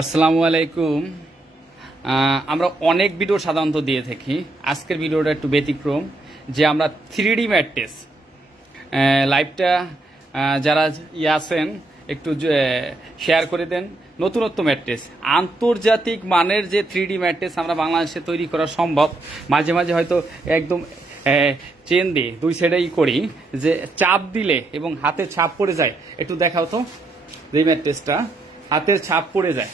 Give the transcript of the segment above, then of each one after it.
আসসালামু আলাইকুম। আমরা অনেক ভিডিও সাধারণত দিয়ে থাকি। আজকের ভিডিওটা একটু ব্যতিক্রম, যে আমরা 3D ম্যাট্রেস লাইভটা যারা আছেন একটু শেয়ার করে দেন। নতুনত্ব ম্যাট্রেস, আন্তর্জাতিক মানের যে 3D ম্যাট্রেস আমরা বাংলাদেশে তৈরি করা সম্ভব। মাঝে মাঝে হয়তো একদম চেন দিয়ে দুই সাইডেই করি, যে চাপ দিলে এবং হাতের ছাপ পড়ে যায়। একটু দেখাও তো, যে ম্যাট্রেসটা হাতের ছাপ পড়ে যায়।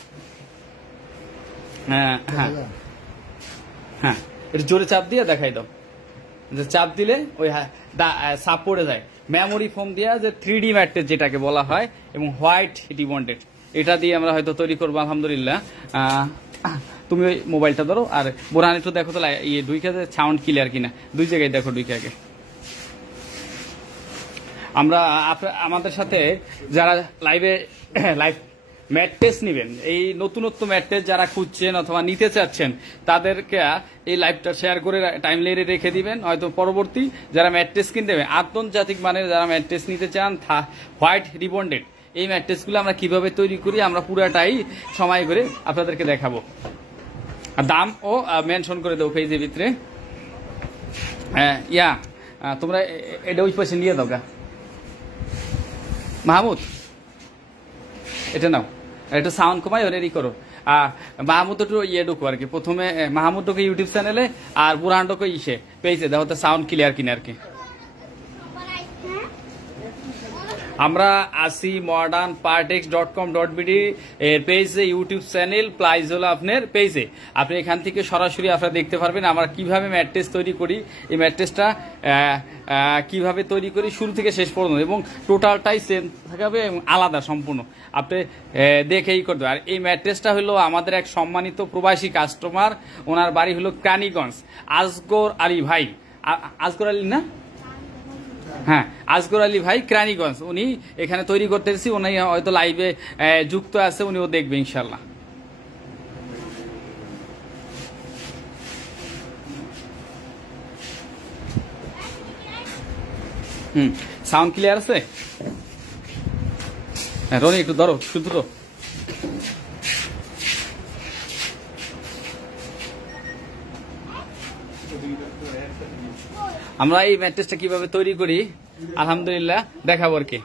হ্যাঁ হ্যাঁ হ্যাঁ, একটু জোরে চাপ দিয়ে দেখাই দাও, যে চাপ দিলে ওই ছাপ পড়ে যায়। মেমোরি ফোম দিয়া যে 3D ম্যাট্রেস যেটাকে বলা হয়, এবং হোয়াইট রিবন্ডেড, এটা দিয়ে আমরা হয়তো তৈরি করবো আলহামদুলিল্লাহ। তুমি ওই মোবাইলটা ধরো, আর বোরহান একটু দেখো তো ইয়ে ঢুকে সাউন্ড ক্লিয়ার কিনা, দুই জায়গায় দেখো ঢুকে আগে। আমরা আমাদের সাথে যারা লাইভ ম্যাট্রেস নেবেন, এই নতুনত্ব ম্যাট্রেস যারা খুঁজছেন অথবা নিতে চাচ্ছেন, তাদেরকে এই লাইভটা শেয়ার করে টাইম লাইনে রেখে দিবেন। হয়তো পরবর্তী যারা ম্যাট্রেস কিনতে হবে, আন্তর্জাতিক মানের যারা ম্যাট্রেস নিতে চান, হোয়াইট রিবন্ডেড, এই ম্যাট্রেসগুলো আমরা কিভাবে তৈরি করি আমরা পুরাটাই সময় করে আপনাদেরকে দেখাবো। দাম ও মেনশন করে দেবো পেজের ভিতরে। তোমরা এটা ওই পাশে নিয়ে দাও গা মাহমুদ, এটা নাও, একটু সাউন্ড কমাই রেডি করো। মাহমুদ একটু ঢুকো আর কি, প্রথমে মাহমুদ ঢুকে ইউটিউব চ্যানেলে, আর বুরহান ঢুকে পেয়েছে দেখো তো সাউন্ড ক্লিয়ার কিনা আর কি। আমরা আসি modernpartex.com.bd এর পেজে, ইউটিউব চ্যানেল প্লাস হলো আপনার পেজে। আপনি এখান থেকে সরাসরি আপনারা দেখতে পারবেন আমরা কিভাবে ম্যাট্রেস তৈরি করি, এই ম্যাট্রেসটা কিভাবে তৈরি করি শুরু থেকে শেষ পর্যন্ত, এবং টোটালটাই সেম থাকবে এবং আলাদা সম্পূর্ণ, আপনি দেখেই করতে। আর এই ম্যাট্রেসটা হলো আমাদের এক সম্মানিত প্রবাসী কাস্টমার, ওনার বাড়ি হলো কানিগঞ্জ, আসগর আলী ভাই। আসগর আলী না, হ্যাঁ আসগর আলী ভাই, ক্রানীগঞ্জ। উনি এখানে তৈরি করতেছি, উনি হয়তো লাইভে যুক্ত আছে, উনিও দেখবে ইনশাল্লাহ। সাউন্ড ক্লিয়ার আছে? হ্যাঁ রনি একটু ধরো শুধু তো। আমরা এই ম্যাট্রেসটা কিভাবে তৈরি করি আলহামদুলিল্লাহ দেখাবো আর কি।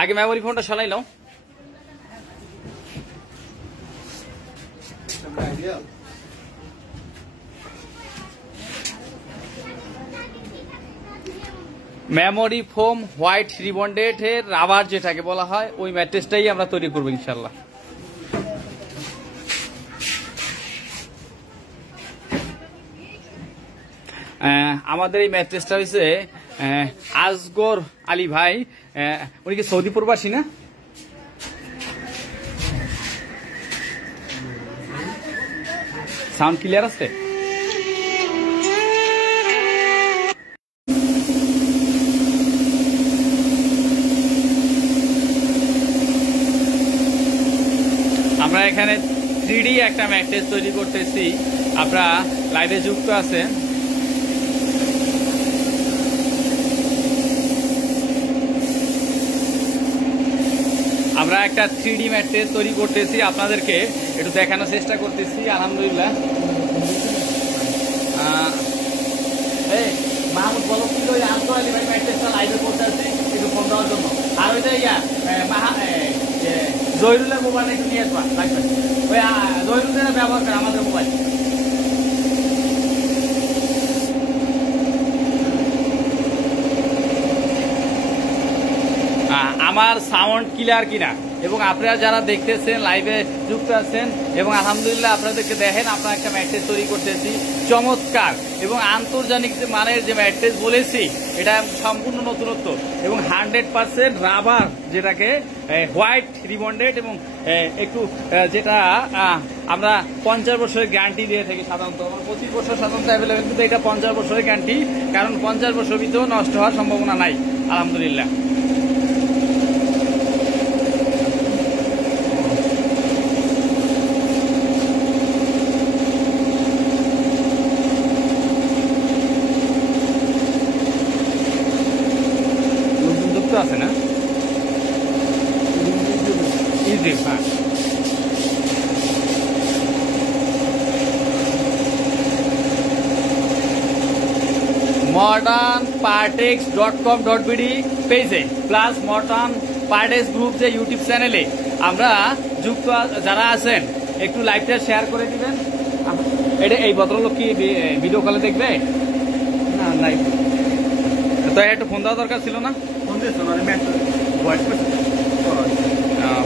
আগে মেমোরি ফোনটা সরাই নাও। মেমোরি ফোম হোয়াইট রিবন্ডেড এর রাবার যেটাকে বলা হয়, ওই ম্যাট্রেসটাই আমরা তৈরি করবো ইনশাল্লাহ। আমাদের এই ম্যাট্রেসটা হয়েছে আসগর আলী ভাই, উনি কি সৌদি প্রবাসী না? সাউন্ড ক্লিয়ার আছে? আমরা এখানে 3D একটা ম্যাট্রেস তৈরি করতেছি, আপনারা লাইভে যুক্ত আছেন। আমরা একটা 3D ম্যাট্রেস তৈরি করতেছি, আপনাদেরকে একটু দেখানোর চেষ্টা করতেছি আলহামদুলিল্লাহ। মাহমুদ বলো কি ওই আসগর আলী ভাই ম্যাট্রেসটা লাইভে করতে আসছি, একটু ফোন দেওয়ার জন্য। আর ওইটা জহিরুলের মোবাইল একটু নিয়ে আসবা লাগবে, ওই জহিরুলের ব্যবহার করে আমাদের মোবাইল। আমার সাউন্ড ক্লিয়ার কিনা, এবং আপনারা যারা দেখতেছেন লাইভে যুক্ত আছেন, এবং আলহামদুলিল্লাহ আপনাদেরকে দেখেন আমরা একটা ম্যাট্রেস তৈরি করতেছি চমৎকার, এবং আন্তর্জাতিক যে মানের যে ম্যাট্রেস বলেছি, এটা সম্পূর্ণ নতুনত্ব, এবং 100% রাবার, যেটাকে হোয়াইট রিবন্ডেড, এবং একটু যেটা আমরা 50 বছরের গ্যারান্টি দিয়ে থাকি। সাধারণত 25 বছর সাধারণত অ্যাভেলেবেল, কিন্তু এটা 50 বছরের গ্যারান্টি, কারণ 50 বছর ভিতরেও নষ্ট হওয়ার সম্ভাবনা নাই আলহামদুলিল্লাহ। আছে না ইজি, হ্যাঁ modernpartex.com.bd পেজে প্লাস মডার্ন পার্টেক্স গ্রুপ যে ইউটিউব চ্যানেলে আমরা যুক্ত যারা আছেন একটু লাইভটা শেয়ার করে দিবেন। এটা এই ভদ্রলোক কি ভিডিও কলে দেখবে না? লাইভ তো একটু ফোন দেওয়া দরকার ছিল না? ফোন দিয়েছো না?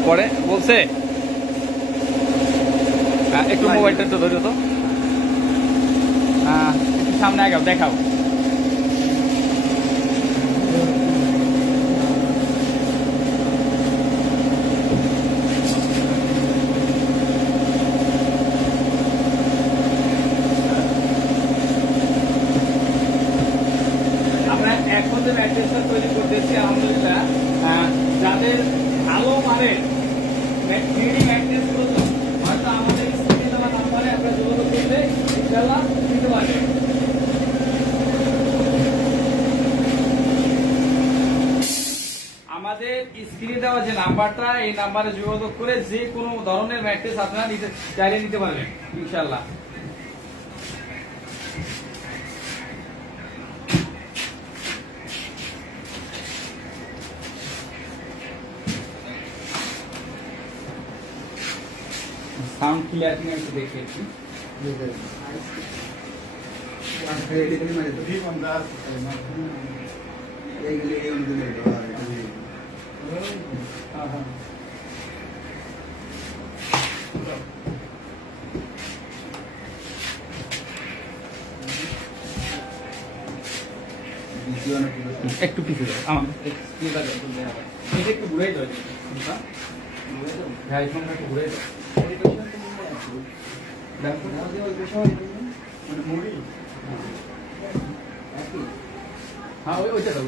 পরে বলছে একটু মোবাইলটা একটু ধরো তো, একটু সামনে আগাও দেখাও। আমরা এখন যে ম্যাট্রেসটা তৈরি করতেছি আলহামদুলিল্লাহ, যাদের ভালো মানের 3D ম্যাট্রেস প্রয়োজন হয়তো আমাদের স্ক্রিনে দেওয়া নাম্বারে আমরা যোগাযোগ করলে ইনশাআল্লাহ দিতে পারবেন। আমাদের স্ক্রিনে দেওয়া যে নাম্বারটা, এই নাম্বারে যোগাযোগ করে যে কোনো ধরনের ম্যাট্রেস আপনারা চাইলে নিতে পারবেন ইনশাআল্লাহ। সাউন্ড ক্লিয়ার কিনা একটু দেখে একটু একটু পিছিয়ে যাও, আমার একটু ঘুরে যাও, হ্যাঁ একটু ঘুরে যাও। হ্যাঁ ওইটা দাও,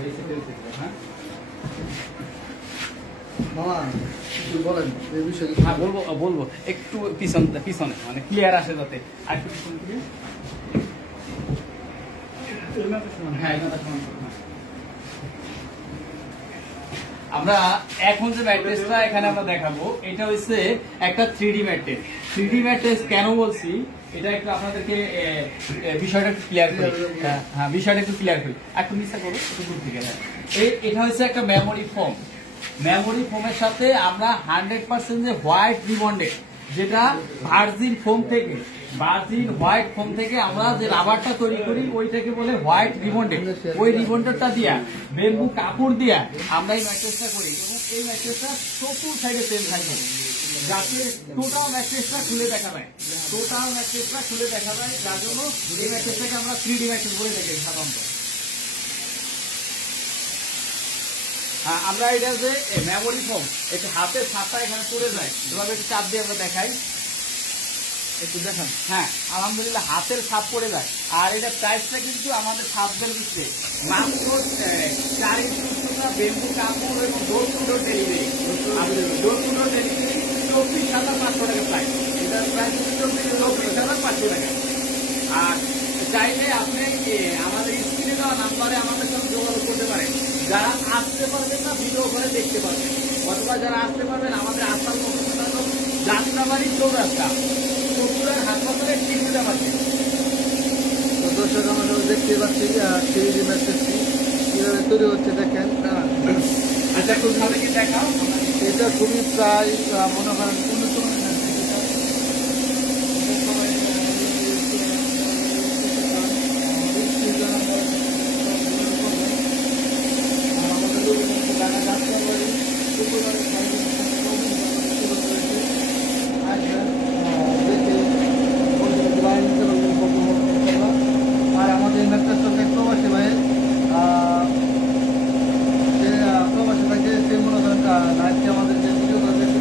হ্যাঁ বলবো বলবো একটু পিছনে মানে ক্লিয়ার আসে যাতে আর একটু পিছন থেকে। হ্যাঁ আমরা এখন যে ম্যাট্রেসটা এখানে আমরা দেখাবো এটা হচ্ছে একটা 3D ম্যাট্রেস। 3D ম্যাট্রেস কেন বলছি এটা একটু আপনাদেরকে বিষয়টা একটু ক্লিয়ার করি। হ্যাঁ বিষয়টা একটু ক্লিয়ার করি, একটু নিচে করো একটু দূর থেকে। হ্যাঁ এটা হচ্ছে একটা মেমোরি ফোম। মেমোরি ফোমের সাথে আমরা 100% যে হোয়াইট রিবন্ডেড, যেটা ভার্জিন ফোম থেকে, ভার্জিন হোয়াইট ফোম থেকে আমরা যে রাবারটা তৈরি করি ওইটাকে বলে হোয়াইট রিবন্ডেড। ওই রিবন্ডেডটা দিয়া বেম্বু কাপড় দিয়া আমরা এই ম্যাট্রেসটা করি এবং এই ম্যাট্রেসটা চতুর সাইডে সেম থাকবে যাতে টোটাল ম্যাট্রেসটা খুলে দেখা যায়, টোটাল ম্যাট্রেসটা খুলে দেখা যায়। যার জন্য এই ম্যাট্রেসটাকে আমরা 3D ম্যাট্রেস বলে থাকি সাধারণত। আমরা এটা যে মেমোরি ফোম, একটু হাতের ছাপটা এখানে পড়ে যায়, এভাবে একটু চাপ দিয়ে আমরা দেখাই, একটু দেখান। হ্যাঁ আলহামদুলিল্লাহ হাতের ছাপ পড়ে যায়। আর এটা প্রাইসটা কিন্তু আমাদের ছাপদের দিচ্ছে মাত্র 4 ইঞ্চি উচ্চতা, বেম্বু কাপড় এবং door to door delivery. Door to door delivery 24,500 টাকা প্রাইস। এটার প্রাইস হচ্ছে 24,500 টাকা। আর চাইলে আপনি আমাদের স্ক্রিনে দেওয়া নাম্বারে আমাদের সাথে যোগাযোগ করতে পারেন। যারা আসতে পারবেন না ভিডিও করে দেখতে পারবেন, অথবা যারা আসতে পারবেন আমাদের আসার লোকেশন হলো যাত্রাবাড়ি চৌরাস্তা, চতুরার হাসপাতালের ঠিক হতে পারবেন। তো দর্শক আমরা দেখতে পাচ্ছি 3D ম্যাট্রেসটি কিভাবে তৈরি হচ্ছে দেখেন। আচ্ছা খুব ভালো কি দেখাও। এটা খুবই প্রায় মনে করেন উন্নত আর আমাদের ম্যাট্রেসটাকে প্রবাসী ভাই প্রবাসী ভাইকে সে মনে করেন আজকে আমাদের যে ভিডিও করে দেখতে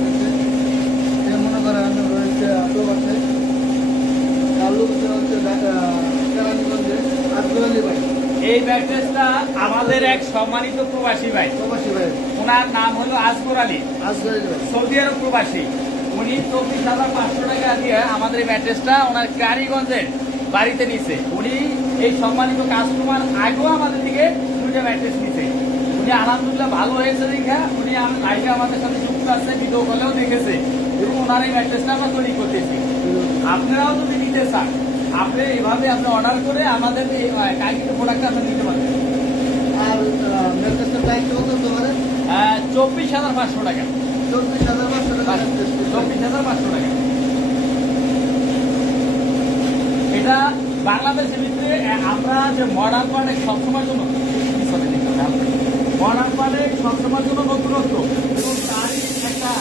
সে মনে করেন রয়েছে প্রবাসে কেরানীগঞ্জে আব্দুল ভাই। এই ম্যাট্রেসটা আমাদের এক সম্মানিত প্রবাসী ভাই, ওনার নাম হলো আসগর আলী, সৌদি আরব প্রবাসী। উনি 24,500 টাকা দিয়ে আমাদের এই ম্যাট্রেসটা ওনার কারিগঞ্জের বাড়িতে নিছে। উনি এই সম্মানিত কাস্টমার আগেও আমাদের দিকে 2টা ম্যাট্রেস নিছে। উনি আলহামদুলিল্লাহ ভালো হয়েছে দেখা উনি লাইভে আমাদের সাথে যুক্ত আছে, ভিডিও কলেও দেখেছে এবং ওনার এই ম্যাট্রেসটা আমরা তৈরি করতেছি। আপনারাও যদি নিতে চান আপনি এইভাবে আপনি অর্ডার করে আমাদের এই কালকে প্রোডাক্ট আপনি নিতে পারবেন। আর ম্যাট্রেসের প্রাইস কত হতে পারে? 24,500 টাকা। 24,500 টাকা। 24,500 টাকা। এটা বাংলাদেশের ভিতরে আমরা যে মডার্ন প্রোডাক্ট সবসময়ের জন্য মডার্ন প্রোডাক্ট সবসময়ের জন্য নতুনত্ব এবং তারই একটা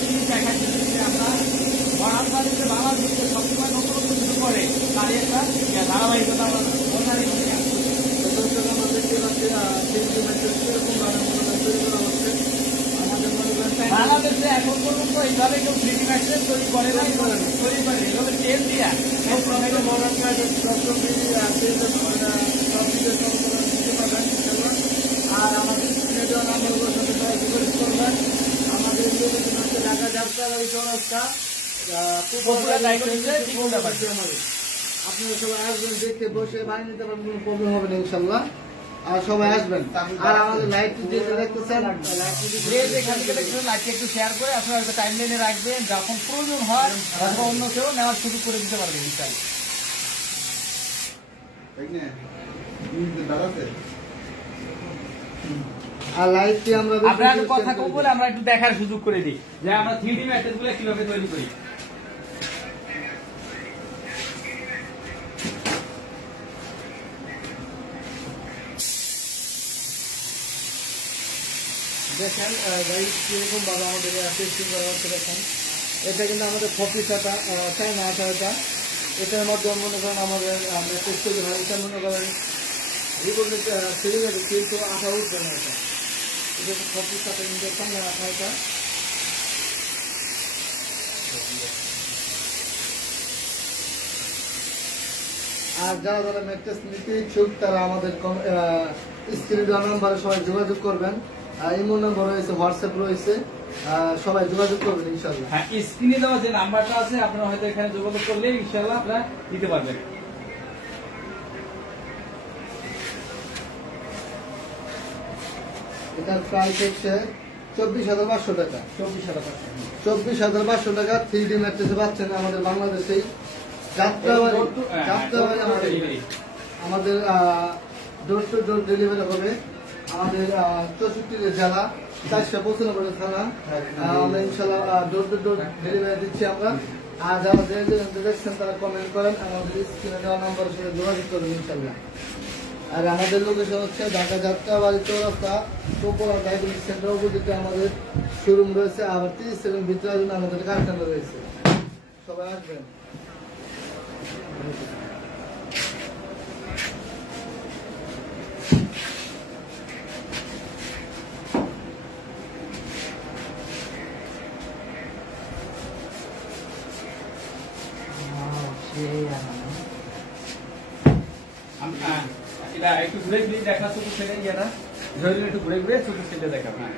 জিনিস দেখাচ্ছি যে আমরা মডার্ন প্রোডাক্টে বাংলাদেশে সবসময় নতুনত্ব শুরু করে তারই একটা ধারাবাহিকতা আমরা বজায় রেখে আসছি। বাংলাদেশে এখন পর্যন্ত এইভাবে কেউ 3D ম্যাট্রেস তৈরি করে না, তৈরি করে এভাবে তেল দিয়া আর আমাদের নাম্বারগুলোর সাথে সবাই যোগাযোগ করবেন। আমাদের ঢাকা যাত্রা গাড়ি চৌরাস্তা আপনারা সবাই আসবেন, দেখে বসে বানিয়ে নিতে পারবেন, কোনো প্রবলেম হবে না ইনশাল্লাহ। আর সবাই আসবেন। আর আমাদের লাইভ যেটা দেখতেছেন, এখান থেকে দেখবেন লাইভটা একটু শেয়ার করে আপনারা হয়তো টাইম লাইনে রাখবেন, যখন প্রয়োজন হয় অথবা অন্য কেউ নেওয়ার সুযোগ করে দিতে পারবেন ইনশাল্লাহ। আর লাইভটি আমরা আপনার কথা কম বলে আমরা একটু দেখার সুযোগ করে দিই যে আমরা 3D ম্যাট্রেস গুলো কিভাবে তৈরি করি। দেখেন গাড়ি কিরকম ভাবে আমাদের টেস্টিং করা হচ্ছে। দেখেন এটা কিন্তু আমাদের কপি চাটা চায়না আটা, এটার মধ্যে মনে করেন আমাদের টেস্ট তৈরি হয়। এটা মনে করেন ছেড়ে যাবে কিন্তু আঠা উঠবে না। এটা কপি চাটা কিন্তু চায়না আঠা। এটা আর যারা যারা ম্যাট্রেস নিতে ইচ্ছুক তারা আমাদের স্ক্রিনে দেওয়া নাম্বারে সবাই যোগাযোগ করবেন। ইমো নাম্বার রয়েছে, হোয়াটসঅ্যাপ রয়েছে, সবাই যোগাযোগ করবেন ইনশাআল্লাহ। হ্যাঁ, স্ক্রিনে দেওয়া যে নাম্বারটা আছে আপনারা হয়তো এখানে যোগাযোগ করলে ইনশাআল্লাহ আপনারা দিতে পারবেন। এটার প্রাইস হচ্ছে 24,500 টাকা। 24,500 টাকা 3D ম্যাট্রেসে পাচ্ছেন আমাদের বাংলাদেশেই। যাত্রাবাড়ি আমাদের ডোর টু ডোর ডেলিভারি হবে। আমাদের 64 জেলা 495 থানা আমরা ইনশাল্লাহ ডোর টু ডোর ডেলিভারি দিচ্ছি আমরা। আর যারা দেখছেন তারা কমেন্ট করেন, আমাদের স্ক্রিনে দেওয়া নাম্বারের সাথে যোগাযোগ করবেন ইনশাল্লাহ। আর আমাদের লোকেশন হচ্ছে ঢাকা যাত্রাবাড়ি চৌরাস্তা পোপোলা ডায়াগনস্টিক সেন্টার অপোজিটে আমাদের শোরুম রয়েছে। আবার 30 সেকেন্ড ভিতরে আমাদের কারখানা রয়েছে, সবাই আসবেন। একটু ঘুরে ঘুরে দেখা চোখ ছেড়ে ইয়েটা একটু ঘুরে ঘুরে চোখ ছেড়ে দেখা। হ্যাঁ,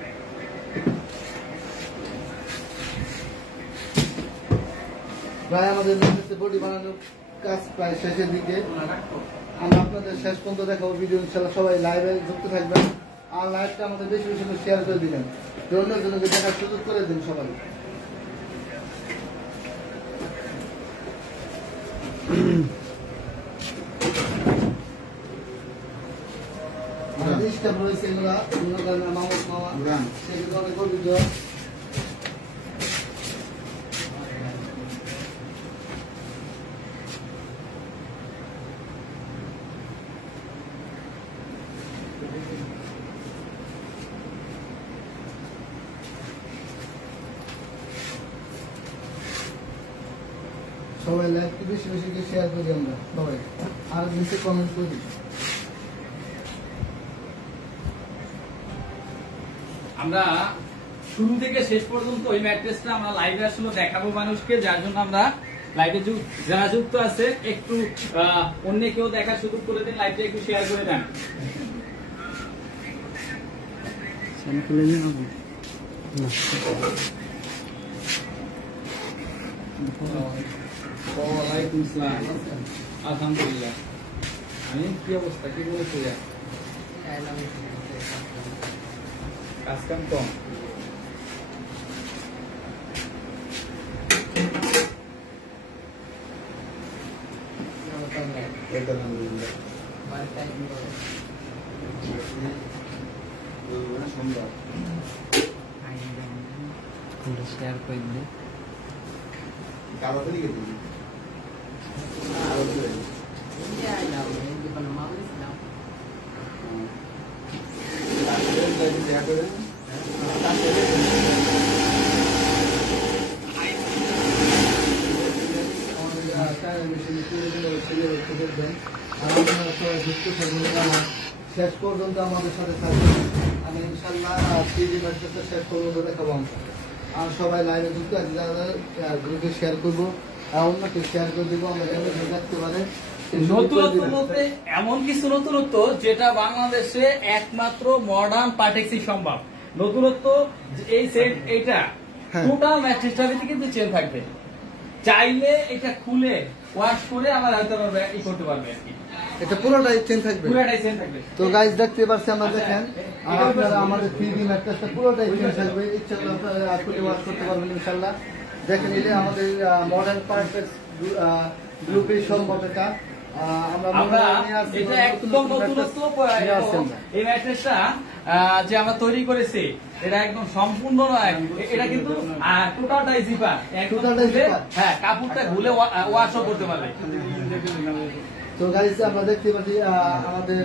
প্রায় আমাদের বডি বানানোর কাজ প্রায় শেষের দিকে। আমরা আপনাদের শেষ পর্যন্ত দেখাবো ভিডিও ইনশাল্লাহ। সবাই লাইভে যুক্ত থাকবেন আর লাইভটা আমাদের বেশি বেশি করে শেয়ার করে দিবেন, অন্যজনকে দেখার সুযোগ করে দিন সবাই। স্টাফ রয়েছে এগুলা মামা সেগুলো অনেক অভিজ্ঞ। সবাই লাইভটি বেশি বেশি করে শেয়ার করি আমরা সবাই, আর নিচে কমেন্ট করি। আমরা শুরু থেকে শেষ পর্যন্ত ওই ম্যাট্রেসটা আমরা লাইভে আসলে দেখাবো মানুষকে, যার জন্য আমরা লাইভে যারা যুক্ত আছে একটু অন্য কেউ দেখার সুযোগ করে দেন, লাইভটা একটু শেয়ার করে দেন। ওয়ালাইকুম আসসালাম। আলহামদুলিল্লাহ। আমি কি অবস্থা, কি বলছো? কাজ কাম কম। শেয়ার করে দিই। শেষ পর্যন্ত আমাদের সাথে থাকবেন। আমি ইনশাল্লাহ 3D ম্যাট্রেসটা শেষ পর্যন্ত দেখাবো আমরা। আর সবাই লাইভে যুক্ত আছে, যারা গ্রুপে শেয়ার করবো আর অন্যকে শেয়ার করে দেবো, আমরা যেন দেখতে পারে। নতুনত্ব বলতে এমন কিছু নতুনত্ব যেটা বাংলাদেশে একমাত্র মডার্ন পার্টেক্সই সম্ভব। নতুনত্ব এই সেট, এইটা টোটাল ম্যাট্রেসটার ভিতরে কিন্তু চেন থাকবে। চাইলে এটা খুলে ওয়াশ করে আবার হয়তো ই করতে পারবে আর কি। এটা পুরোটাই চেন থাকবে, পুরোটাই চেন থাকবে। তো গাইস দেখতে পাচ্ছি আমরা, দেখেন আর আপনারা আমাদের 3D ম্যাট্রেসটা পুরোটাই চেন থাকবে। ইচ্ছা করলে আপনারা খুলে ওয়াশ করতে পারবেন ইনশাআল্লাহ। দেখে নিলে আমাদের মডার্ন পার্টেক্স গ্রুপে সম্ভব এটা। আমরা এটা একদম নতুনত্ব। এই ম্যাট্রেসটা যে আমরা তৈরি করেছি এটা একদম সম্পূর্ণ নয়, এটা কিন্তু টোটালটাই জিপার। হ্যাঁ, কাপড়টা খুলে ওয়াশও করতে পারবে। তো গাইস আমরা দেখতে পাচ্ছি আমাদের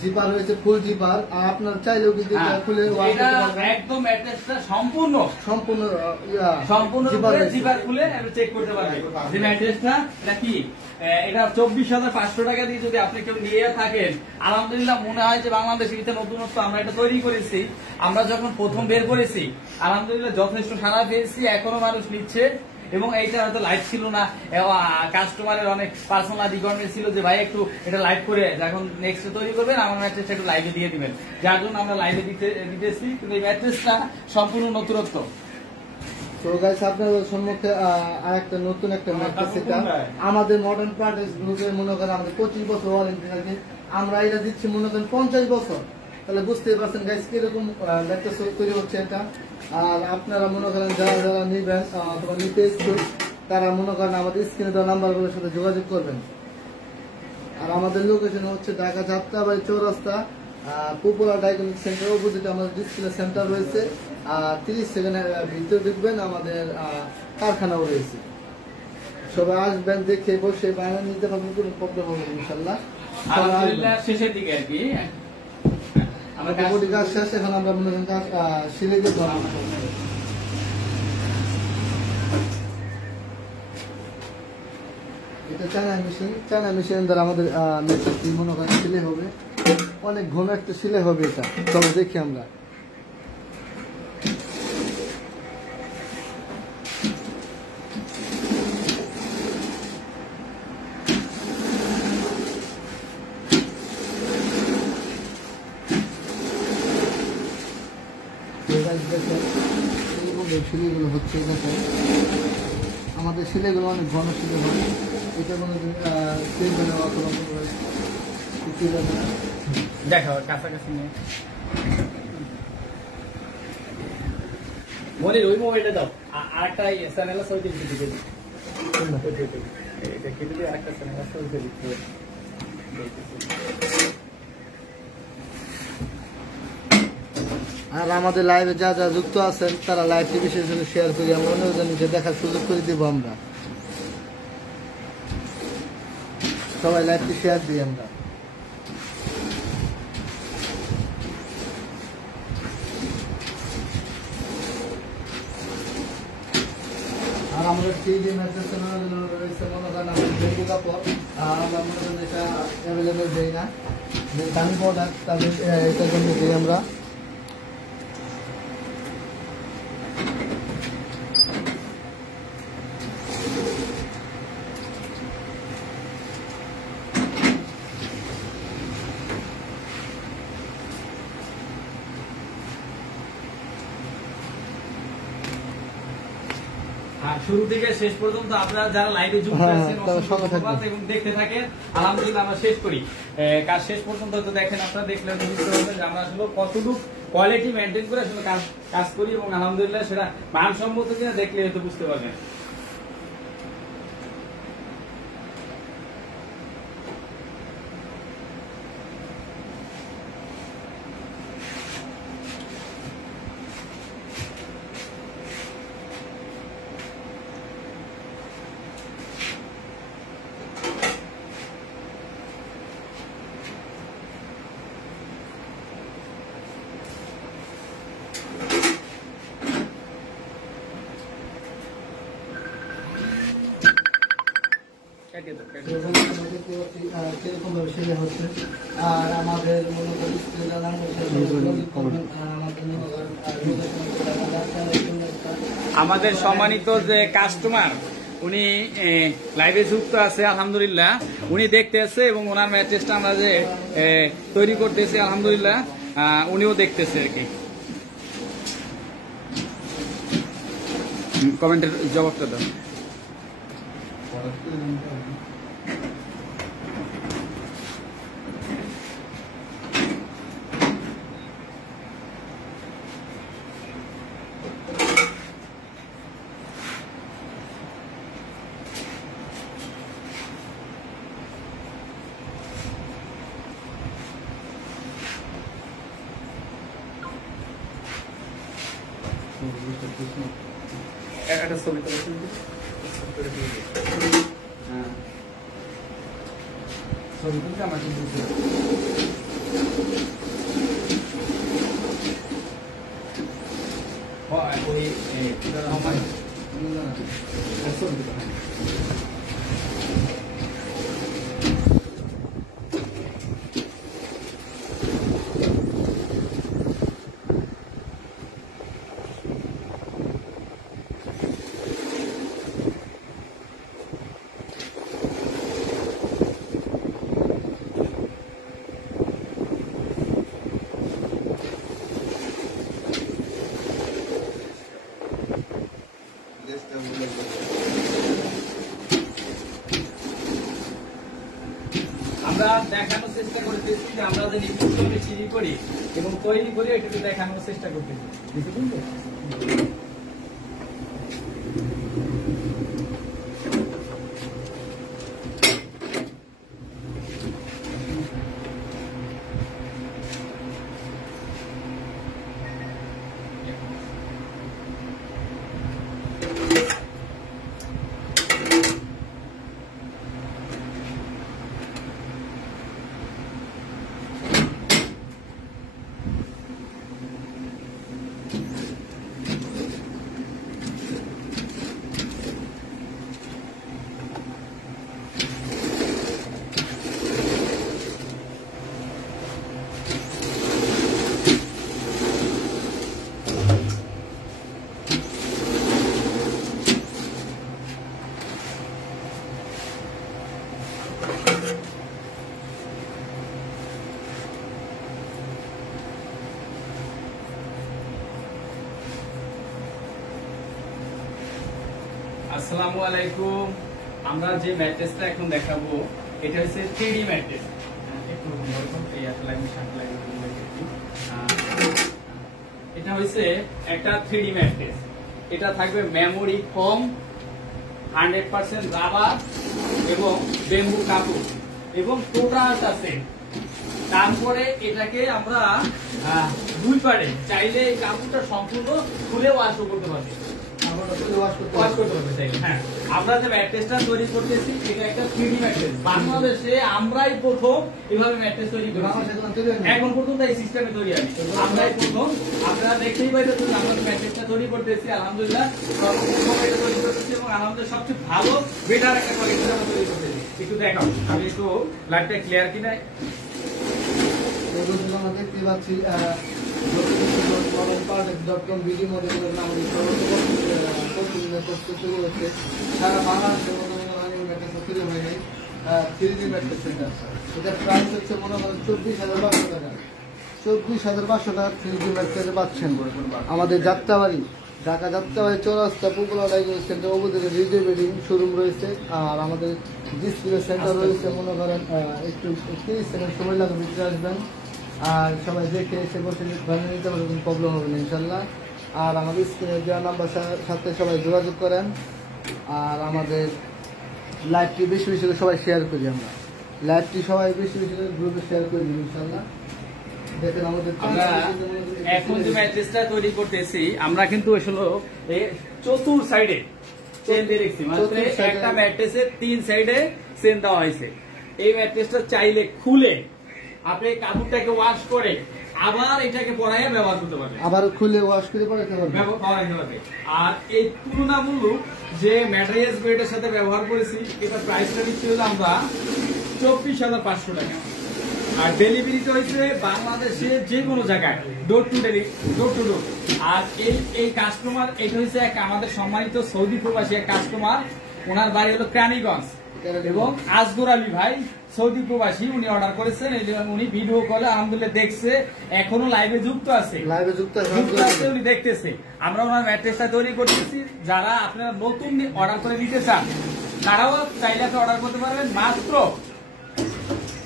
জিপার রয়েছে, ফুল জিপার। আর আপনারা চাইলেও কিন্তু খুলে ওয়াশ করতে পারবেন। একদম ম্যাট্রেসটা সম্পূর্ণ জিপার খুলে চেক করতে পারবে যে ম্যাট্রেসটা এটা কি। এটা 24,500 টাকা দিয়ে যদি আপনি কেউ নিয়ে থাকেন, আলহামদুলিল্লাহ মনে হয় যে বাংলাদেশের ভিতরে নতুনত্ব আমরা এটা তৈরি করেছি। আমরা যখন প্রথম বের করেছি আলহামদুলিল্লাহ যথেষ্ট সাড়া পেয়েছি, এখনো মানুষ নিচ্ছে। এবং এইটা হয়তো লাইট ছিল না, কাস্টমারের অনেক পার্সোনাল রিকোয়ারমেন্ট ছিল যে ভাই একটু এটা লাইট করে যখন নেক্সট তৈরি করবেন আমার ম্যাট্রেসটা একটু লাইভে দিয়ে দিবেন, যার জন্য আমরা লাইভে দিতেছি। কিন্তু এই ম্যাট্রেসটা সম্পূর্ণ নতুনত্ব। তো গাইস আপনাদের সম্মুখে আরেকটা নতুন একটা ম্যাট্রেস, এটা আমাদের মডার্ন পার্টেক্স গ্রুপের মনে করেন আমাদের 25 বছর ওয়ারেন্টি থাকে, আমরা এটা দিচ্ছি মনে করেন 50 বছর। তাহলে বুঝতেই পারছেন গাইস কিরকম ম্যাট্রেস তৈরি হচ্ছে এটা। আর আপনারা মনে করেন যারা যারা নিবেন অথবা নিতে ইচ্ছুক তারা মনে করেন আমাদের স্ক্রিনে দেওয়া নাম্বারগুলোর সাথে যোগাযোগ করবেন। আর আমাদের লোকেশন হচ্ছে ঢাকা যাত্রাবাড়ি চৌরাস্তা, পপুলার ডায়াগনস্টিক সেন্টার অপোজিটে আমাদের ডিসপ্লে সেন্টার রয়েছে। 30 সেকেন্ডের ভিতরে দেখবেন আমাদের কারখানাও রয়েছে। সবাই আসবেন, দেখে বসে বানিয়ে নিতে পারবেন, কোনো প্রবলেম হবে না ইনশাআল্লাহ। আলহামদুলিল্লাহ শেষের দিকে আর কি আমাদের বডি কাজ শেষ, এখন আমরা মনে করেন কাজ সিলাই দিয়ে করা। এটা চায়না মেশিন দ্বারা আমাদের মেশিন মনে করেন সিলাই হবে, অনেক ঘন একটা সিলাই হবে। এটা চলো দেখি আমরা। সিলাইগুলো হচ্ছে আমাদের সিলাইগুলো অনেক ঘন সিলাই হবে। এটা কোনো দেখো কাছাকাছি নিয়ে মনির ওই মোবাইলটা দাও, আরেকটা চ্যানেল আছে ওইটা দিতে দিতে এটা কেটে দিয়ে আরেকটা চ্যানেল আছে ওইটা দিতে। আর আমাদের লাইভে যা যা যুক্ত আছেন তারা লাইভটি বিশেষ করে শেয়ার করি, আমরা অন্যজনকে দেখার সুযোগ করে দেবো। আমরা সবাই লাইভটি শেয়ার দিই আমরা। আর আমরা 3D ম্যাট্রেস রয়েছে মনে করেন আমাদের বেবি কাপড়, আমরা মনে করেন এটা অ্যাভেলেবেল দিই না, দামি প্রোডাক্ট তাদের এটার জন্য দিই আমরা। শুরু থেকে শেষ পর্যন্ত আপনারা যারা লাইভে যুক্ত আছেন এবং দেখতে থাকেন, আলহামদুলিল্লাহ আমরা শেষ করি কাজ শেষ পর্যন্ত। তো দেখেন আপনারা দেখলে বুঝতে পারবেন যে আমরা আসলে কতটুকু কোয়ালিটি মেনটেন করে আসলে কাজ করি এবং আলহামদুলিল্লাহ সেটা মানসম্মত কিনা দেখলে হয়তো বুঝতে পারবেন। কিরকম ভাবে সেটা হচ্ছে। আর আমাদের মনে করি আমাদের সম্মানিত যে কাস্টমার উনি লাইভে যুক্ত আছে আলহামদুলিল্লাহ, উনি দেখতে আছে এবং ওনার ম্যাট্রেসটা আমরা যে তৈরি করতেছি আলহামদুলিল্লাহ উনিও দেখতেছে আর কি। কমেন্টের জবাবটা দাও। একটা ছবি তো ছবি তুলতে আমার কিন্তু আমরা দেখানোর চেষ্টা করতেছি যে আমরা যে নিখুঁতভাবে তৈরি করি এবং তৈরি করে এটাকে দেখানোর চেষ্টা করতেছি। আসসালামু আলাইকুম। আমরা যে ম্যাট্রেসটা এখন দেখাবো এটা হচ্ছে 3D ম্যাট্রেস। এটা হচ্ছে একটা 3D ম্যাট্রেস। এটা থাকবে মেমোরি ফোম, 100% রাবার এবং বেম্বু কাপড় এবং টোটাল আছে। তারপরে এটাকে আমরা দুই পারে চাইলে এই কাপড়টা সম্পূর্ণ খুলে ওয়াশও করতে পারবে। হ্যাঁ, আমরা যে ম্যাট্রেসটা তৈরি করতেছি এটা একটা 3D ম্যাট্রেস। বাংলাদেশে আমরাই প্রথম এভাবে ম্যাট্রেস তৈরি করেছি। এখন পর্যন্ত এই সিস্টেমে তৈরি আছে আমরাই প্রথম। আপনারা দেখতেই পাইতেছেন আমরা ম্যাট্রেসটা তৈরি করতেছি আলহামদুলিল্লাহ, সর্বপ্রথম এটা তৈরি করতেছি এবং আলহামদুলিল্লাহ সবচেয়ে ভালো বেটার একটা কোয়ালিটি আমরা তৈরি করতেছি। একটু দেখাও, আমি একটু লাইটটা ক্লিয়ার কিনা দেখতে পাচ্ছি সারা বাংলাদেশের প্রাইস হচ্ছে মনে করেন 24,500 টাকা। 24,500 টাকা 3D ম্যাট্রেসে পাচ্ছেন আমাদের যাত্রাবাড়ি, ঢাকা যাত্রাবাড়ি চৌরাস্তা পুকুরা ডায়াগনস্টিক সেন্টার ওপরে রিজে বিল্ডিং শোরুম রয়েছে। আর আমাদের ডিসপ্লে সেন্টার রয়েছে মনে করেন একটু 30 সেকেন্ড সময় লাগবে ভিতরে আসবেন। আর সবাই দেখে এসে বসে ধরে নিতে পারবে, কোনো প্রবলেম হবে না ইনশাল্লাহ। আর আমাদের স্ক্রিনে দেওয়া নাম্বার সাথে সবাই যোগাযোগ করেন। আর আমাদের লাইভটি বেশি বেশি করে সবাই শেয়ার করি, আমরা লাইভটি সবাই বেশি বেশি করে গ্রুপে শেয়ার করে দিই ইনশাল্লাহ। দেখেন আমাদের এখন যে ম্যাট্রেসটা তৈরি করতেছি আমরা কিন্তু আসলে চতুর সাইডে চেন দিয়ে রেখেছি, মানে একটা ম্যাট্রেসের 3 সাইডে চেন দেওয়া হয়েছে। এই ম্যাট্রেসটা চাইলে খুলে আপনি কাপড়টাকে ওয়াশ করে আবার এটাকে পরাইয়া ব্যবহার করতে পারবেন, আবার খুলে ওয়াশ করে পরে ব্যবহার করতে পারবে। আর এই তুলনামূলক যে ম্যাটেরিয়ালস গ্রেডের সাথে ব্যবহার করেছি, এটা প্রাইসটা দিচ্ছি হলো আমরা 24,500 টাকা। আর ডেলিভারিটা হয়েছে বাংলাদেশে যে কোনো জায়গায়, ডোর টু ডোর। আর এই কাস্টমার, এটা হচ্ছে এক আমাদের সম্মানিত সৌদি প্রবাসী এক কাস্টমার, ওনার বাড়ি হলো ক্রানীগঞ্জ, এবং আসগর আলী ভাই সৌদি প্রবাসী, উনি অর্ডার করেছেন। উনি ভিডিও কলে আলহামদুলিল্লাহ দেখছে, এখনো লাইভে যুক্ত আছে, উনি দেখতেছে। আমরা ওনার ম্যাট্রেসটা তৈরি করতেছি। যারা আপনারা নতুন অর্ডার করে দিতে চান তারাও চাইলে অর্ডার করতে পারবেন। মাত্র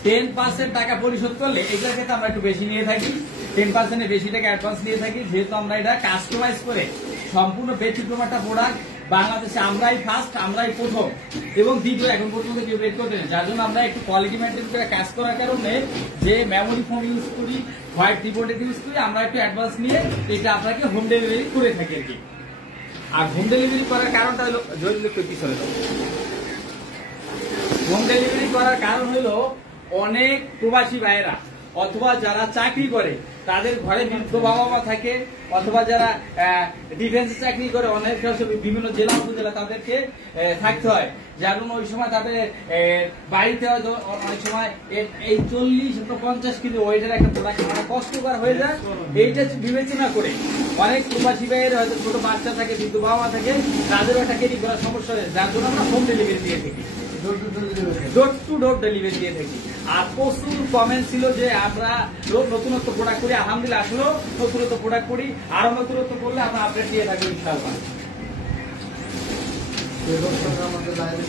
10% টাকা পরিশোধ করলে, এটার ক্ষেত্রে আমরা একটু বেশি নিয়ে থাকি, 10% বেশি টাকা অ্যাডভান্স নিয়ে থাকি, যেহেতু আমরা এটা কাস্টমাইজ করে সম্পূর্ণ ব্যতিক্রম একটা প্রোডাক্ট বাংলাদেশে আমরাই ফার্স্ট, আমরাই প্রথম এবং দ্বিতীয়, এখন পর্যন্ত কেউ বের করতে নেই। যার জন্য আমরা একটু কোয়ালিটি মেনটেন করে কাজ করার কারণে যে মেমোরি ফোন ইউজ করি, হোয়াইট কিবোর্ড ইউজ করি, আমরা একটু অ্যাডভান্স নিয়ে এটা আপনাকে হোম ডেলিভারি করে থাকি আর কি। আর হোম ডেলিভারি করার কারণটা হলো, হোম ডেলিভারি করার কারণ হলো অনেক প্রবাসী ভাইয়েরা অথবা যারা চাকরি করে তাদের ঘরে বৃদ্ধ বাবা মা থাকে, অথবা যারা ডিফেন্সে চাকরি করে, অনেক বিভিন্ন জেলা উপজেলা তাদেরকে থাকতে হয়, যার জন্য ওই সময় তাদের বাড়িতে হয়তো অনেক সময় এই 40-50 কেজি ওয়েটের একটা প্রোডাক্ট মানে কষ্টকর হয়ে যায়। এইটা বিবেচনা করে অনেক প্রবাসী ভাইয়ের হয়তো ছোট বাচ্চা থাকে, বৃদ্ধ বাবা মা থাকে, তাদেরও একটা ক্যারি করার সমস্যা হয়, যার জন্য আমরা হোম ডেলিভারি দিয়ে থাকি, ডোর টু ডোর ডেলিভারি দিয়ে থাকি। আর প্রচুর কমেন্ট ছিল যে আমরা নতুনত্ব প্রোডাক্ট করি, আলহামদুলিল্লাহ আসলেও নতুনত্ব প্রোডাক্ট করি, আরো নতুনত্ব করলে আমরা আপডেট দিয়ে থাকি ইনশাআল্লাহ। আমাদের লাইভে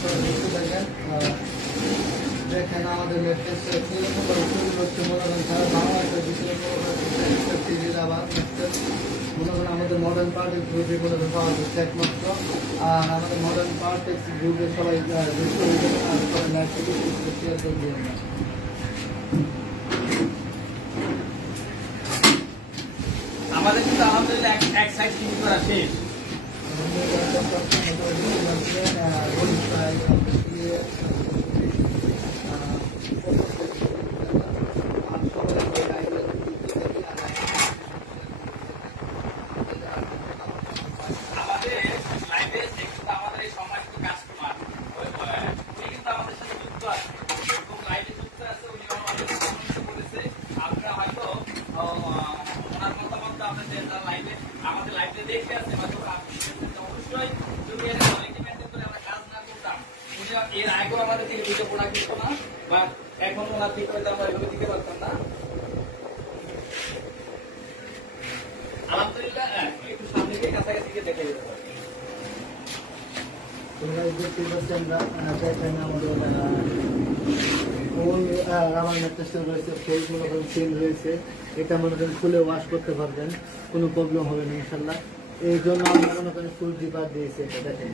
দেখেন আমাদের আমাদের মডার্ন পার্টেক্স গ্রুপে পাওয়া যাচ্ছে একমাত্র। আর আমাদের মডার্ন পার্টেক্স গ্রুপে সবাই যুক্ত হয়ে যাবেন, আর সবাই লাইভ থেকে শেয়ার করে দিবেন না। আমাদের কিন্তু আলহামদুলিল্লাহ এক সাইড ফিনিশ করা শেষ। এর আগে আমাদের থেকে দুটো প্রোডাক্ট দিত না, বা এখন ওনার ঠিক হয়তো আমরা এগুলো দিতে পারতাম না। আলহামদুলিল্লাহ একটু সামনে গিয়ে কাছাকাছি গিয়ে দেখে দিতে পারি। এটা মনে করেন খুলে ওয়াশ করতে পারবেন, কোনো প্রবলেম হবে না ইনশাল্লাহ। এই জন্য আমরা মনে করেন ফুল জিপার দিয়েছি। এটা দেখেন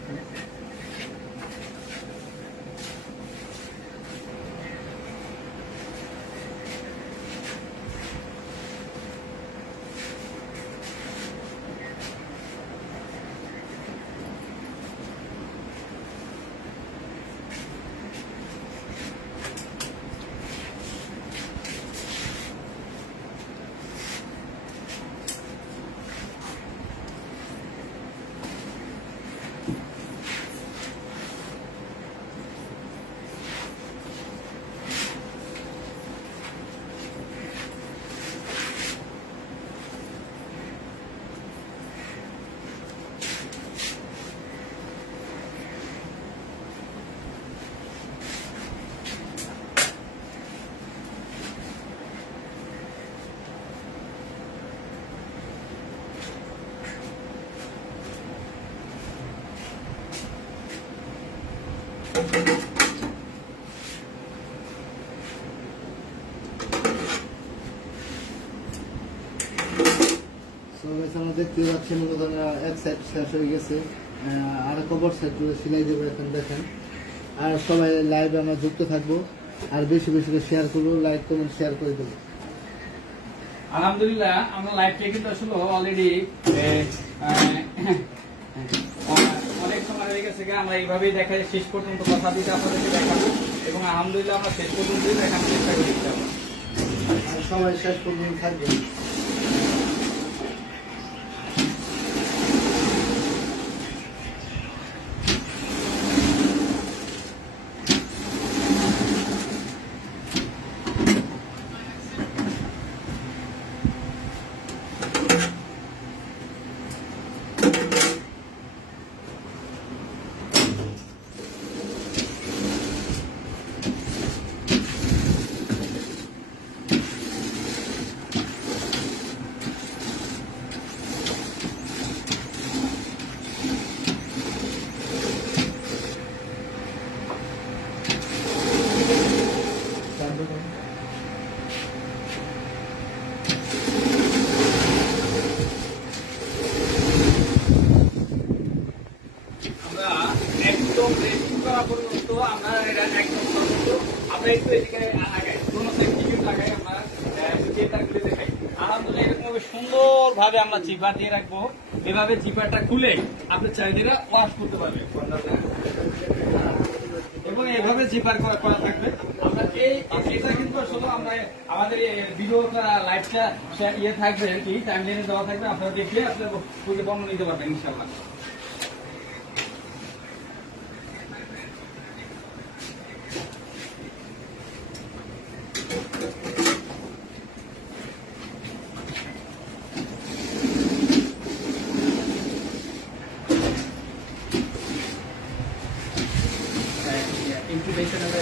দেখতে পাচ্ছেন এক সাইড শেষ হয়ে গেছে, আর কভার সাইড সিলাই দেবো এখন দেখেন। আর সবাই লাইভে আমরা যুক্ত থাকবো, আর বেশি বেশি করে শেয়ার করবো, লাইক কমেন্ট শেয়ার করে দেবো। আলহামদুলিল্লাহ আমরা লাইভটা কিন্তু আসলে অলরেডি অনেক সময় হয়ে গেছে, আমরা এইভাবেই দেখাই শেষ পর্যন্ত কথা দিতে আপনাদেরকে দেখাবো, এবং আলহামদুলিল্লাহ আমরা শেষ পর্যন্ত দেখানোর চেষ্টা করি। আর সবাই শেষ পর্যন্ত থাকবেন। একদম রেডি করা পর্যন্ত আমরা একদম আমরা একটু এদিকে লাগাই, কোনো টিকিট লাগাই, আমরা চিপারগুলো দেখাই। আলহামদুলিল্লাহ এরকম সুন্দর ভাবে আমরা চিপার দিয়ে রাখবো। এভাবে চিপারটা খুলে আপনি চাইলে ওয়াশ করতে পারবেন এবং এভাবে জিপার করা থাকবে। আমরা এটা কিন্তু আসলে আমরা আমাদের ভিডিওটা লাইভটা ইয়ে থাকবে কি টাইমলাইনে দেওয়া থাকবে, আপনারা দেখে আপনার পণ্য নিতে পারবেন ইনশাআল্লাহ। incubation of the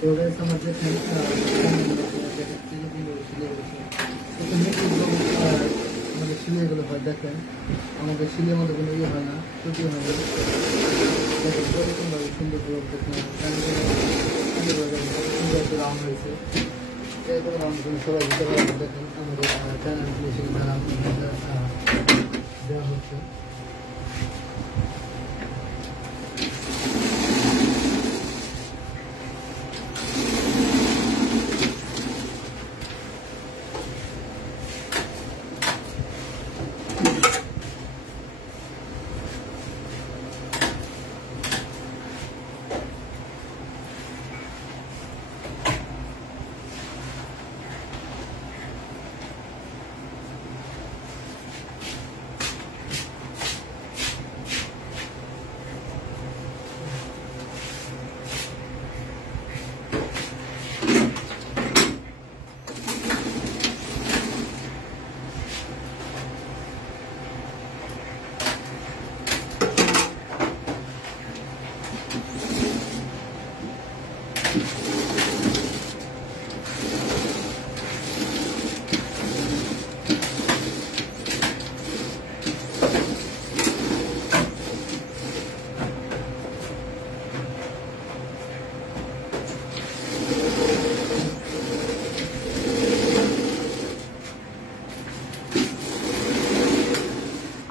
तो वैसा मतलब আমাদের সিলিগুলো হয় দেখেন, আমাদের সিলের মধ্যে কোনো ইয়ে হয় না, ক্ষতি হয় না। দেখেন কতভাবে সুন্দর করে দেখেন, সুন্দর রাম হয়েছে। এরকম রাম সবাই দিতে পারবেন। দেখেন আমাদের চ্যানেল দ্বারা দেওয়া হচ্ছে।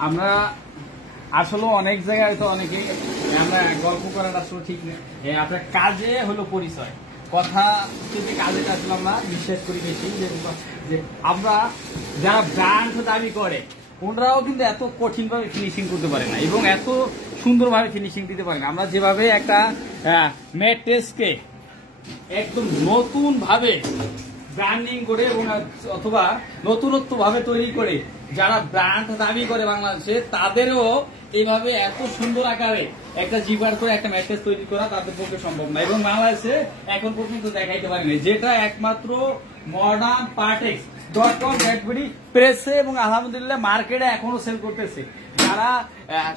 আমরা আসলে অনেক জায়গায় তো অনেকেই আমরা গল্প করার আসলে ঠিক নেই, আপনার কাজে হলো পরিচয়, কথা যদি কাজেটা আসলে আমরা বিশ্বাস করি বেশি। যে আমরা যারা ব্র্যান্ড দাবি করে ওনারাও কিন্তু এত কঠিন ভাবে ফিনিশিং করতে পারে না এবং এত সুন্দরভাবে ফিনিশিং দিতে পারে না। আমরা যেভাবে একটা ম্যাট্রেসকে একদম নতুন ভাবে ব্র্যান্ডিং করে এবং অথবা নতুনত্ব ভাবে তৈরি করে যারা ব্র্যান্ড দাবি করে বাংলাদেশে, তাদেরও এইভাবে এত সুন্দর আকারে একটা জিপার করে একটা ম্যাট্রেস তৈরি করা তাদের পক্ষে সম্ভব না এবং বাংলাদেশে এখন পর্যন্ত দেখাইতে পারেনি, যেটা একমাত্র modernpartex.com.bd প্রেসে এবং আলহামদুলিল্লাহ মার্কেটে এখনো সেল করতেছে। যারা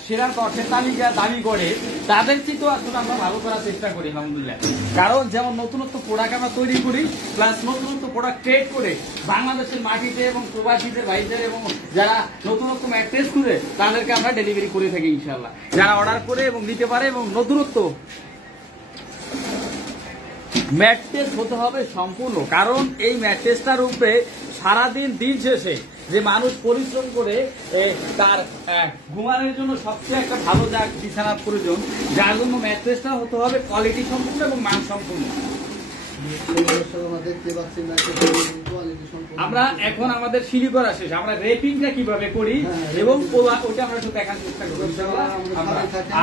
সেরা কষ্টের তালিকা দাবি করে তাদের চেয়েও আসলে আমরা ভালো করার চেষ্টা করি আলহামদুলিল্লাহ। কারণ যেমন নতুনত্ব প্রোডাক্ট আমরা তৈরি করি প্লাস নতুনত্ব প্রোডাক্ট ট্রেড করে বাংলাদেশের মাটিতে এবং প্রবাসীদের ভাইদের এবং যারা নতুনত্ব ম্যাট্রেস খুঁজে তাদেরকে আমরা ডেলিভারি করে থাকি ইনশাআল্লাহ। যারা অর্ডার করে এবং নিতে পারে এবং নতুনত্ব ম্যাট্রেস হতে হবে সম্পূর্ণ, কারণ এই ম্যাট্রেসটার উপরে সারাদিন দিন শেষে যে মানুষ পরিশ্রম করে তার ঘুমানোর জন্য সবচেয়ে একটা ভালো বিছানার প্রয়োজন, যার জন্য ম্যাট্রেসটা হতে হবে কোয়ালিটি সম্পূর্ণ এবং মান সম্পূর্ণ। দেখতে পাচ্ছি না কোয়ালিটি সম্পূর্ণ। আমরা এখন আমাদের সিলি করা শেষ, আমরা রেপিংটা কিভাবে করি এবং ওটা আমরা একটু দেখার চেষ্টা করব ইনশাআল্lah।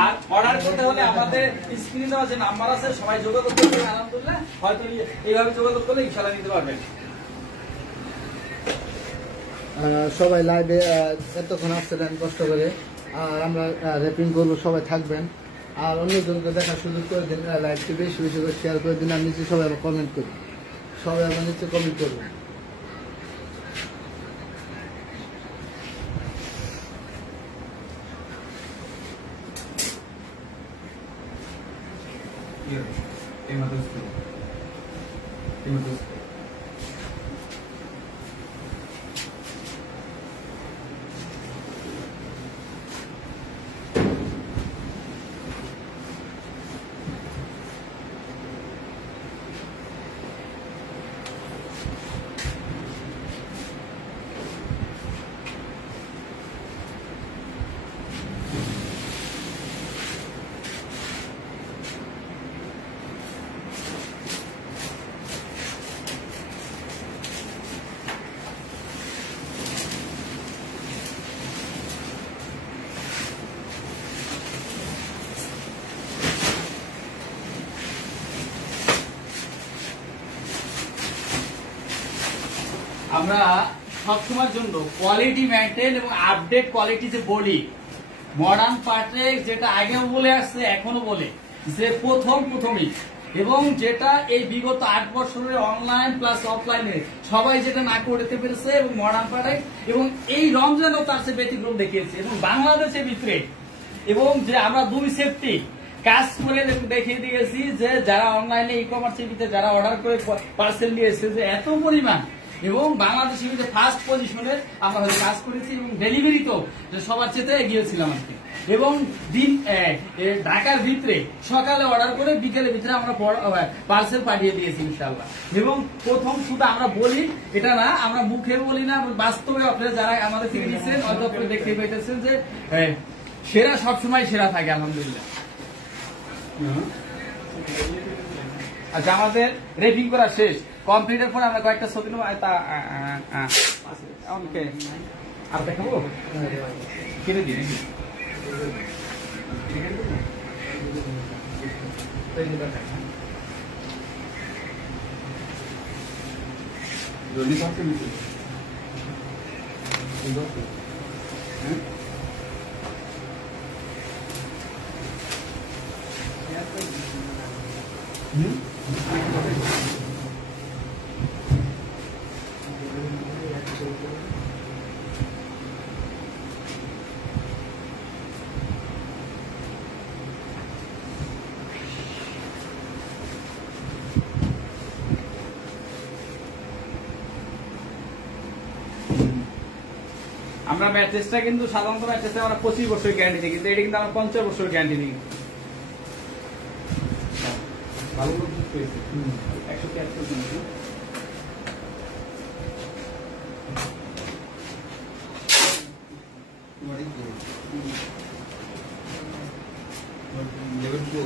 আর অর্ডার করতে হলে আমাদের স্ক্রিনে দেওয়া যে নাম্বার আছে সবাই যোগাযোগ করবেন, আলহামদুলিল্লাহ হয়তো এইভাবে যোগাযোগ করলে ইনশাআল্লাহ নিতে পারবেন। সবাই লাইভে এতক্ষণ আসছিলেন কষ্ট করে, আর আমরা র্যাপিং করবো, সবাই থাকবেন আর অন্যজনকে দেখার সুযোগ করে দিন, লাইভটি বেশি বেশি করে শেয়ার করে দিন, আর নিচে সবাই আবার কমেন্ট করি, সবাই আবার নিচে কমেন্ট করবেন। আমরা সবসময়ের জন্য কোয়ালিটি মেনটেন এবং আপডেট কোয়ালিটি যে বলি, মডার্ন পার্ট্রেক যেটা আগেও বলে আসছে এখনো বলে যে প্রথমই, এবং যেটা এই বিগত 8 বছরের অনলাইন প্লাস অফলাইনে সবাই যেটা না করতে পেরেছে, এবং মডার্ন পার্ট্রেক এবং এই রমজানও তার সে ব্যতিক্রম দেখিয়েছে এবং বাংলাদেশের ভিতরে, এবং যে আমরা 2 সেফটি কাজ করে দেখিয়ে দিয়েছি যে যারা অনলাইনে ই কমার্সের ভিতরে যারা অর্ডার করে পার্সেল নিয়েছে যে এত পরিমাণ, এবং বাংলাদেশের ভিতরে ফার্স্ট পজিশনে আমরা হয়তো কাজ করেছি এবং ডেলিভারিতেও সবার চেয়ে এগিয়েছিলাম আর কি। এবং দিন ঢাকার ভিতরে সকালে অর্ডার করে বিকেলের ভিতরে আমরা পার্সেল পাঠিয়ে দিয়েছি ইনশাআল্লাহ। এবং প্রথম শুধু আমরা বলি এটা না, আমরা মুখে বলি না, বাস্তবে আপনারা যারা আমাদের থেকে নিচ্ছেন হয়তো আপনারা দেখতে পাইতেছেন যে সেরা সবসময় সেরা থাকে আলহামদুলিল্লাহ। আচ্ছা, আমাদের রেপিং করা শেষ, কমপ্লিটের পরে আমরা কয়েকটা ছবি নেবো। আর দেখাবো কিনে দিই আমরা ম্যাট্রেসটা কিন্তু সাধারণত ম্যাট্রেসে আমরা 25 বছরের গ্যারান্টি দিই, কিন্তু এটা কিন্তু আমরা 50 বছরের গ্যারান্টি দিই। ভালো করে 100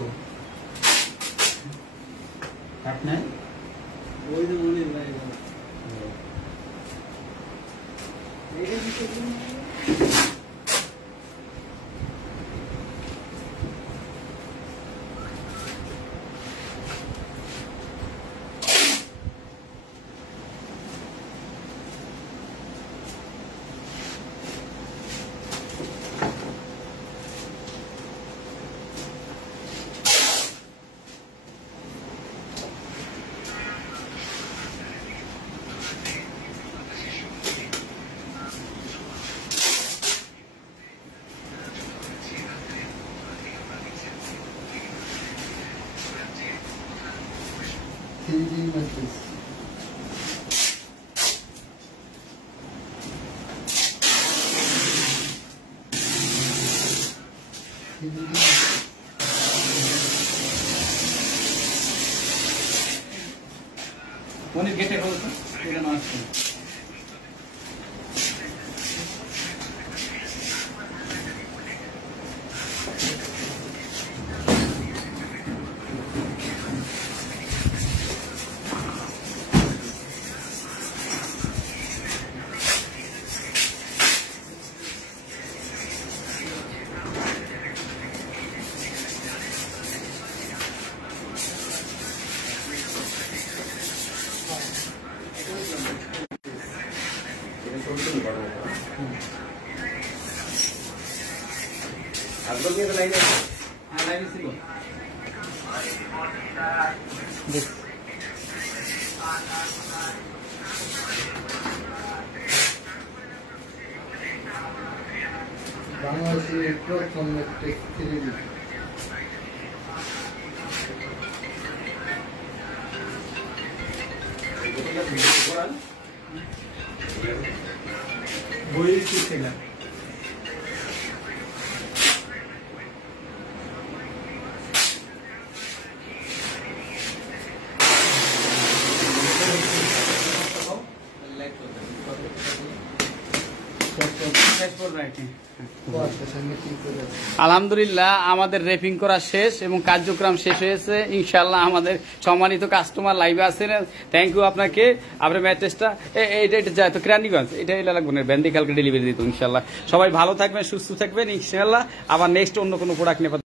আপনার ওই যে মনে নাই অনেক গেটে হয়েছে এটা না আসছে। বাংলাদেশের প্রথম ম্যাট্রিক্স 3D বই কি না আলহামদুলিল্লাহ আমাদের রেপিং করা শেষ এবং কার্যক্রম শেষ হয়েছে ইনশাল্লাহ আমাদের সম্মানিত কাস্টমার লাইভে আছেন থ্যাংক ইউ আপনাকে আপনার ম্যাট্রেসটা এটা যায় তো কেরানীগঞ্জ এটা এলা লাগবে না ব্যান্ডি কালকে ডেলিভারি দিত ইনশাল্লাহ সবাই ভালো থাকবেন সুস্থ থাকবেন ইনশাল্লাহ আবার নেক্সট অন্য কোনো প্রোডাক্ট নেবেন